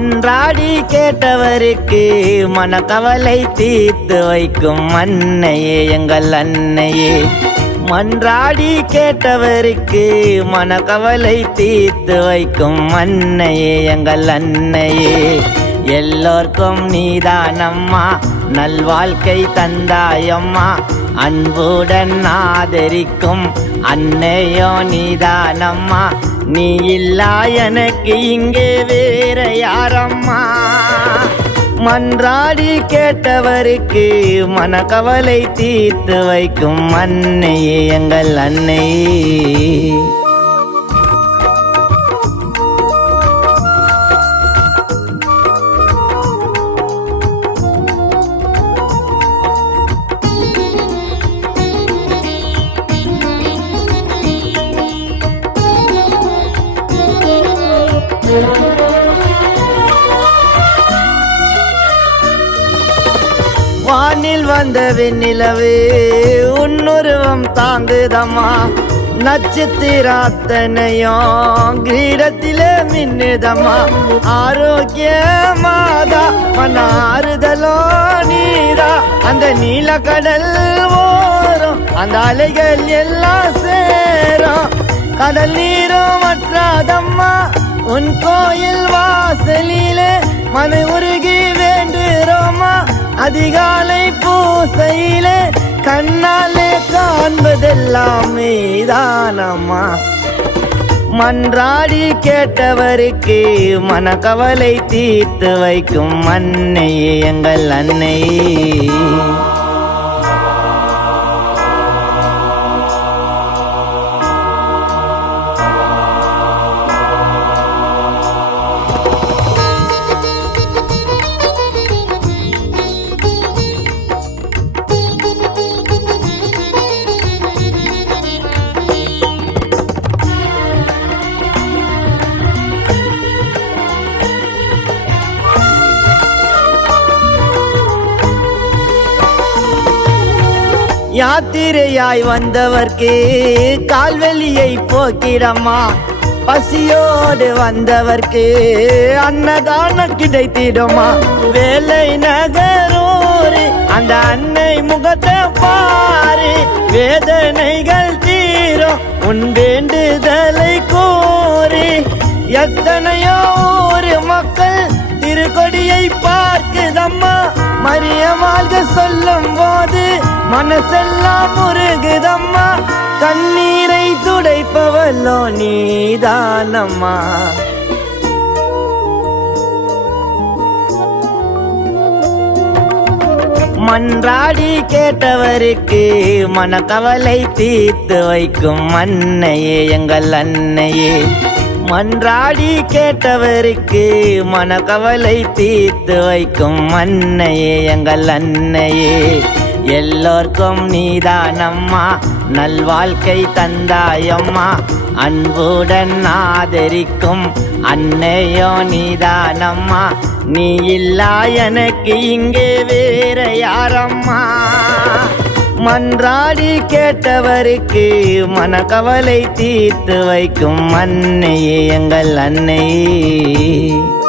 மன்றாடி கேட்டவருக்கு மனக்கவலை தீர்த்து வைக்கும் அன்னையே எங்கள் அன்னையே. மன்றாடி கேட்டவருக்கு மனக்கவலை தீர்த்து வைக்கும் அன்னையே எங்கள் அன்னையே. எல்லோர்க்கும் நீதானம்மா நல்வாழ்க்கை தந்தாயம்மா. அன்புடன் ஆதரிக்கும் அன்னையோ நீதானம்மா. நீ இல்லா எனக்கு இங்கே வேற யாரம்மா. மன்றாடி கேட்டவருக்கு மனக்கவலை தீர்த்து வைக்கும் அன்னையே எங்கள் அன்னையே. வானில் வந்த வெண்ணிலவே உன்னுருவம் தாங்குதம்மா. நட்சத்திராத்தனையும் கிரீடத்திலே மின்னுதம்மா. ஆரோக்கியமாதா மன ஆறுதலோ நீரா. அந்த நீலக்கடல் ஓரம் அந்த அலைகள் எல்லாம் சேரும். கடல் நீரும் வற்றாதம்மா உன் கோயில் வாசலிலே. மன உருகி வேண்டுறோமா அதிகாலை பூசையிலே. கண்ணாலே காண்பதெல்லாம் நீதானம்மா. மன்றாடி கேட்டவருக்கு மனக்கவலை தீர்த்து வைக்கும் அன்னையே எங்கள் அன்னையே. யாத்திரையாய் வந்தவர்க்கு கால்வெளியை போக்கிடம்மா. பசியோடு வந்தவர்க்கு அன்னதானம் கிடைத்திடுமா. வேலை நகரோரு அந்த அன்னை முகத்தை பாரு. வேதனைகள் தீரும் உன் வேண்டுதலை கோரி. எத்தனையோ ஒரு மக்கள் திருக்கொடியை பார்க்குதம்மா. மரியமாழ்க சொல்லும் போது மனசெல்லாம் முருகுதம்மா. கண்ணீரை துடைப்பவளோ நீதானம்மா. மன்றாடி கேட்டவருக்கு மனக்கவலை தீர்த்து வைக்கும் அன்னையே எங்கள் அன்னையே. மன்றாடி கேட்டவருக்கு மனக்கவலை தீர்த்து வைக்கும் அன்னையே எங்கள் அன்னையே. எல்லோர்க்கும் நீதானம்மா நல்வாழ்க்கை தந்தாயம்மா. அன்புடன் ஆதரிக்கும் அன்னையோ நீதானம்மா. நீ இல்லா எனக்கு இங்கே வேற யாரம்மா. மன்றாடி கேட்டவருக்கு மனக்கவலை தீர்த்து வைக்கும் அன்னையே எங்கள் அன்னையே.